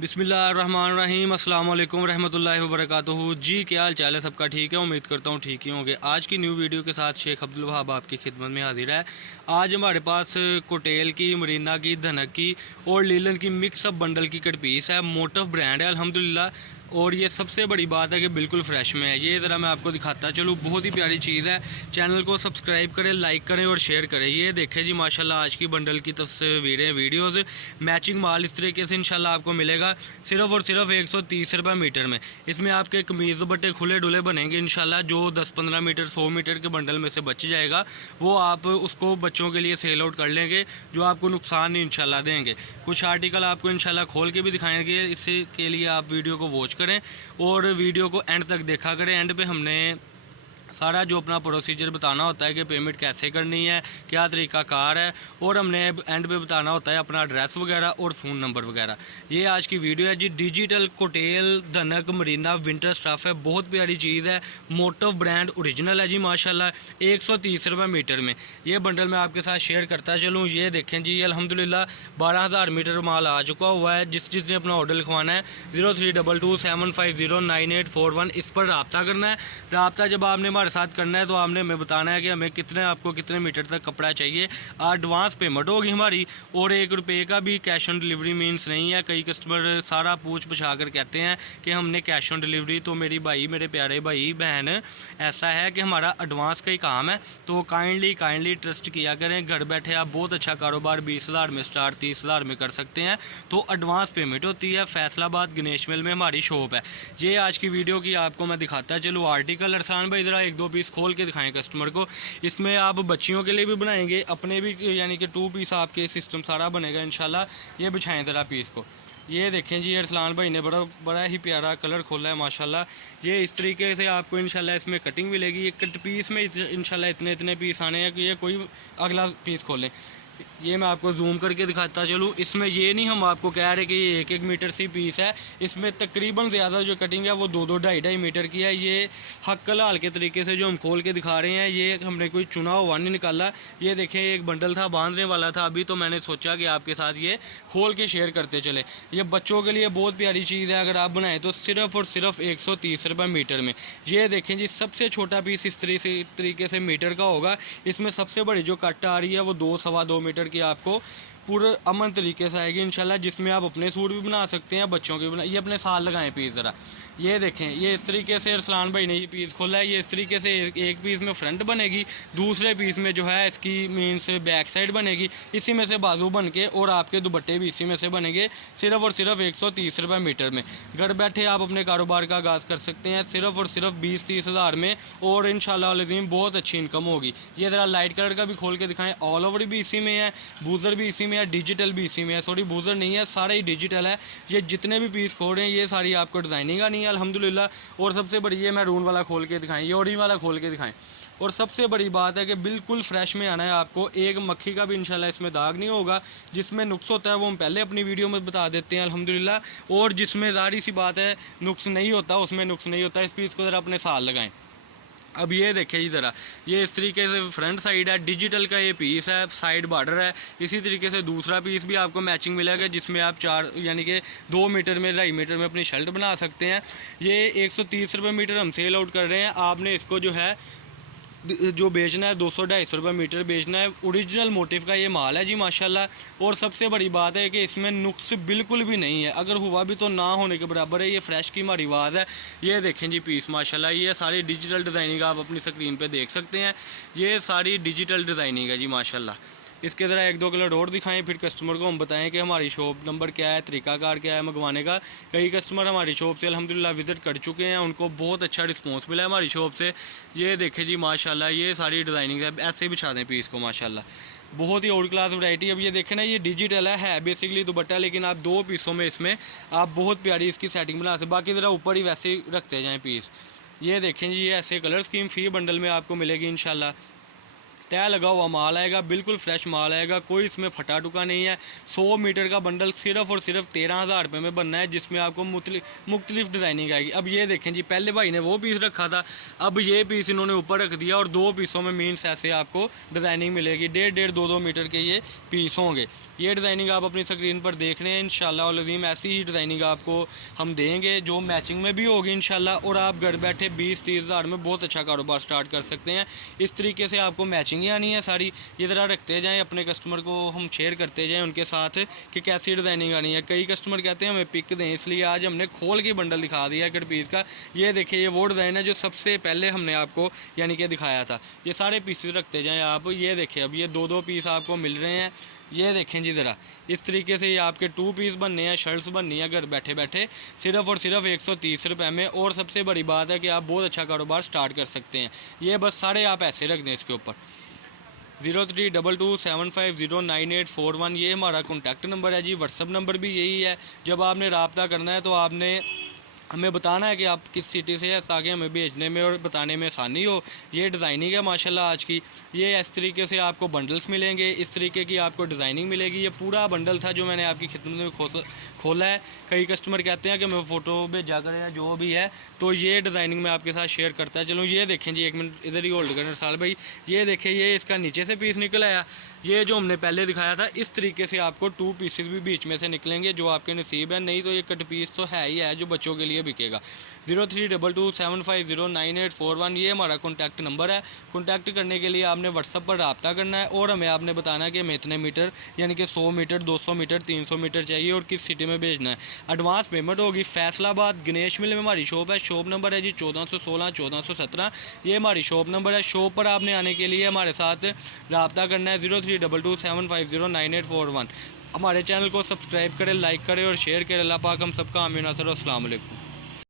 बिस्मिल्लाहिर्रहमानिर्रहीम अस्सलाम वालेकुम रहमतुल्लाहि व बरकातुहू। जी क्या हाल चाल है सबका? ठीक है, उम्मीद करता हूँ ठीक ही होंगे। आज की न्यू वीडियो के साथ शेख अब्दुल वहाब आपकी खिदमत में हाजिर है। आज हमारे पास कोटेल की, मरीना की, धनक की और लीलन की मिक्स अप बंडल की कट पीस है। मोटफ ब्रांड है अल्हम्दुलिल्लाह, और ये सबसे बड़ी बात है कि बिल्कुल फ्रेश में है। ये ज़रा मैं आपको दिखाता चलूँ, बहुत ही प्यारी चीज़ है। चैनल को सब्सक्राइब करें, लाइक करें और शेयर करें। ये देखें जी माशाल्लाह आज की बंडल की तस्वीरें, वीडियोस, मैचिंग माल इस तरीके से इंशाल्लाह आपको मिलेगा सिर्फ और सिर्फ 130 रुपये मीटर में। इसमें आपके कमीज़ बट्टे खुले डुले बनेंगे इंशाल्लाह। जो 10-15 मीटर 100 मीटर के बंडल में से बच जाएगा वो आप उसको बच्चों के लिए सेल आउट कर लेंगे, जो आपको नुकसान नहीं इंशाल्लाह देंगे। कुछ आर्टिकल आपको इंशाल्लाह खोल के भी दिखाएंगे, इससे के लिए आप वीडियो को वॉच करें और वीडियो को एंड तक देखा करें। एंड पे हमने सारा जो अपना प्रोसीजर बताना होता है कि पेमेंट कैसे करनी है, क्या तरीका कार है, और हमने एंड पे बताना होता है अपना एड्रेस वगैरह और फ़ोन नंबर वगैरह। ये आज की वीडियो है जी। डिजिटल कोटेल धनक मरीना विंटर स्टफ़ है, बहुत प्यारी चीज़ है। मोटफ ब्रांड ओरिजिनल है जी माशाल्लाह। 130 रुपये मीटर में ये बंडल मैं आपके साथ शेयर करता चलूँ। ये देखें जी अल्हम्दुलिल्लाह 12,000 मीटर माल आ चुका हुआ है। जिसने अपना ऑर्डर लिखवाना है 0322 750 9841 इस पर रब्ता करना है। रब्ता जब आपने हमारे साथ करना है तो आपने हमें बताना है कि हमें आपको कितने मीटर तक कपड़ा चाहिए। एडवांस पेमेंट होगी हमारी, और 1 रुपये का भी कैश ऑन डिलीवरी मीन्स नहीं है। कई कस्टमर सारा पूछ पछा कर कहते हैं कि हमने कैश ऑन डिलीवरी, तो मेरे प्यारे भाई बहन ऐसा है कि हमारा एडवांस का ही काम है। तो काइंडली ट्रस्ट किया करें। घर बैठे आप बहुत अच्छा कारोबार 20,000 में स्टार्ट 30,000 में कर सकते हैं। तो एडवांस पेमेंट होती है। फैसलाबाद गणेश मिल में हमारी शॉप है। ये आज की वीडियो की आपको मैं दिखाता चलूँ आर्टिकल। अरसान भाई ज़रा 1-2 पीस खोल के दिखाएं कस्टमर को। इसमें आप बच्चियों के लिए भी बनाएंगे, अपने भी, यानी कि 2 पीस आपके सिस्टम सारा बनेगा इंशाल्लाह। ये बिछाएं ज़रा पीस को। ये देखें जी अरसलान भाई ने बड़ा ही प्यारा कलर खोला है माशाल्लाह। ये इस तरीके से आपको इंशाल्लाह इसमें कटिंग मिलेगी। ये कट पीस में इंशाल्लाह इतने पीस आने हैं कि ये कोई अगला पीस खोलें। ये मैं आपको जूम करके दिखाता चलूँ। इसमें ये नहीं हम आपको कह रहे कि ये 1-1 मीटर सी पीस है। इसमें तकरीबन ज़्यादा जो कटिंग है वो 2-2 2.5 मीटर की है। ये हक्कल हाल के तरीके से जो हम खोल के दिखा रहे हैं, ये हमने कोई चुना हुआ नहीं निकाला। ये देखें एक बंडल था, बांधने वाला था अभी, तो मैंने सोचा कि आपके साथ ये खोल के शेयर करते चले। ये बच्चों के लिए बहुत प्यारी चीज़ है। अगर आप बनाएं तो सिर्फ और सिर्फ 130 रुपये मीटर में। ये देखें जी सबसे छोटा पीस इस तरीके से मीटर का होगा। इसमें सबसे बड़ी जो कट आ रही है वो 2-2.25 मीटर की आपको पूरे अमन तरीके से आएगी इंशाल्लाह, जिसमें आप अपने सूट भी बना सकते हैं, बच्चों के भी। ये अपने साथ लगाएं पीस ज़रा। ये देखें ये इस तरीके से अरसलान भाई ने ये पीस खोला है। ये इस तरीके से एक पीस में फ्रंट बनेगी, दूसरे पीस में जो है इसकी मीन्स बैक साइड बनेगी। इसी में से बाजू बन के और आपके दुपट्टे भी इसी में से बनेंगे। सिर्फ और सिर्फ 130 रुपये मीटर में घर बैठे आप अपने कारोबार का आगाज़ कर सकते हैं सिर्फ और सिर्फ 20-30 हज़ार में, और इंशाल्लाह अज़ीम बहुत अच्छी इनकम होगी। ये ज़रा लाइट कलर का भी खोल के दिखाएँ। ऑल ओवर भी इसी में है, बूज़र भी इसी में है, डिजिटल भी इसी में है। सॉरी बूज़र नहीं है, सारे ही डिजिटल है। ये जितने भी पीस खोल रहे हैं ये सारी आपको डिज़ाइनिंग आनी है अल्हम्दुलिल्लाह। और सबसे बड़ी ये मैरून वाला खोल के दिखाएं, ये ऑरेंज वाला खोल के दिखाएं। और सबसे बड़ी बात है कि बिल्कुल फ्रेश में आना है आपको। एक मक्खी का भी इंशाल्लाह इसमें दाग नहीं होगा। जिसमें नुक्स होता है वो हम पहले अपनी वीडियो में बता देते हैं अल्हम्दुलिल्लाह, और जिसमें ज़ाहिर सी बात है नुक्स नहीं होता उसमें नुक्स नहीं होता। इस पीस को ज़रा अपने साथ लगाएं। अब ये देखें जी ज़रा, ये इस तरीके से फ्रंट साइड है, डिजिटल का ये पीस है, साइड बॉर्डर है। इसी तरीके से दूसरा पीस भी आपको मैचिंग मिलेगा, जिसमें आप 4 यानी कि 2 मीटर में 2.5 मीटर में अपनी शर्ट बना सकते हैं। ये 130 रुपये मीटर हम सेल आउट कर रहे हैं। आपने इसको जो है जो बेचना है 200-250 रुपये मीटर बेचना है। ओरिजिनल मोटिव का ये माल है जी माशाल्लाह। और सबसे बड़ी बात है कि इसमें नुक्स बिल्कुल भी नहीं है, अगर हुआ भी तो ना होने के बराबर है। ये फ्रेश की हमारी आवाज़ है। ये देखें जी पीस माशाल्लाह। ये सारी डिजिटल डिज़ाइनिंग आप अपनी स्क्रीन पे देख सकते हैं। ये सारी डिजिटल डिज़ाइनिंग है जी माशाल्लाह। इसके ज़रा 1-2 कलर और दिखाएं, फिर कस्टमर को हम बताएं कि हमारी शॉप नंबर क्या है, तरीकाकार क्या है मंगवाने का। कई कस्टमर हमारी शॉप से अल्हम्दुलिल्लाह विज़िट कर चुके हैं, उनको बहुत अच्छा रिस्पांस मिला है हमारी शॉप से। ये देखें जी माशाल्लाह, ये सारी डिज़ाइनिंग है। ऐसे बिछा दें पीस को माशाल्लाह, बहुत ही आउट क्लास वैरायटी। अब ये देखें ना, ये डिजिटल है बेसिकली दुपट्टा, लेकिन आप 2 पीसों में इसमें आप बहुत प्यारी इसकी सेटिंग बना सकते। बाकी ज़रा ऊपर ही वैसे ही रखते जाएँ पीस। ये देखें जी, ये ऐसे कलर स्कीम फी बंडल में आपको मिलेगी इंशाल्लाह। तय लगा हुआ माल आएगा, बिल्कुल फ्रेश माल आएगा, कोई इसमें फटा टुका नहीं है। 100 मीटर का बंडल सिर्फ और सिर्फ 13,000 रुपये में बनना है, जिसमें आपको मुख्तलिफ डिज़ाइनिंग आएगी। अब ये देखें जी, पहले भाई ने वो पीस रखा था, अब ये पीस इन्होंने ऊपर रख दिया, और 2 पीसों में मीन्स ऐसे आपको डिज़ाइनिंग मिलेगी। 1.5-1.5 2-2 मीटर के ये पीस होंगे। ये डिज़ाइनिंग आप अपनी स्क्रीन पर देख रहे हैं। इंशाल्लाह अल अज़ीम ऐसी ही डिज़ाइनिंग आपको हम देंगे जो मैचिंग में भी होगी इंशाल्लाह, और आप घर बैठे 20-30 हज़ार में बहुत अच्छा कारोबार स्टार्ट कर सकते हैं। इस तरीके से आपको मैचिंग ही आनी है सारी, ये ज़रा रखते जाएँ, अपने कस्टमर को हम शेयर करते जाएँ उनके साथ कि कैसी डिज़ाइनिंग आनी है। कई कस्टमर कहते हैं हमें पिक दें, इसलिए आज हमने खोल के बंडल दिखा दिया है कट पीस का। ये देखिए, ये वो डिज़ाइन है जो सबसे पहले हमने आपको यानी कि दिखाया था। ये सारे पीसेस रखते जाएँ आप। ये देखिए, अब ये 2-2 पीस आपको मिल रहे हैं। ये देखें जी ज़रा, इस तरीके से ये आपके 2 पीस बनने हैं, शर्ट्स बननी है घर बैठे बैठे सिर्फ़ और सिर्फ 130 रुपये में। और सबसे बड़ी बात है कि आप बहुत अच्छा कारोबार स्टार्ट कर सकते हैं। ये बस सारे आप ऐसे रख दें इसके ऊपर। 032275098141 ये हमारा कॉन्टैक्ट नंबर है जी। व्हाट्सअप नंबर भी यही है। जब आपने रब्ता करना है तो आपने हमें बताना है कि आप किस सिटी से है, ताकि हमें भेजने में और बताने में आसानी हो। ये डिज़ाइनिंग है माशाल्लाह आज की। ये इस तरीके से आपको बंडल्स मिलेंगे, इस तरीके की आपको डिज़ाइनिंग मिलेगी। ये पूरा बंडल था जो मैंने आपकी खिदमत में खोला है। कई कस्टमर कहते हैं कि मैं फ़ोटो भेजा करें या जो भी है, तो ये डिज़ाइनिंग मैं आपके साथ शेयर करता है। चलो ये देखें जी, 1 मिनट इधर ही होल्ड करें साल भाई। ये देखें, ये इसका नीचे से पीस निकल आया। ये जो हमने पहले दिखाया था, इस तरीके से आपको 2 पीसेस भी बीच में से निकलेंगे, जो आपके नसीब है। नहीं तो ये कट पीस तो है ही है जो बच्चों के लिए बिकेगा। 032275098141 ये हमारा कॉन्टैक्ट नंबर है। कॉन्टैक्ट करने के लिए आपने व्हाट्सअप पर रब्ता करना है और हमें आपने बताना है कि हमें इतने मीटर यानी कि 100 मीटर, 200 मीटर, 300 मीटर चाहिए और किस सिटी में भेजना है। एडवांस पेमेंट होगी। फैसलाबाद गणेश मिल में हमारी शॉप है। शॉप नंबर है जी 1416 1417। ये हमारी शॉप नंबर है। शॉप पर आपने आने के लिए हमारे साथ रब्ता करना है। 032275098141। हमारे चैनल को सब्सक्राइब करें, लाइक करें और शेयर करें। अल्लाह पाक हम सबका आमीन। अस्सलाम वालेकुम।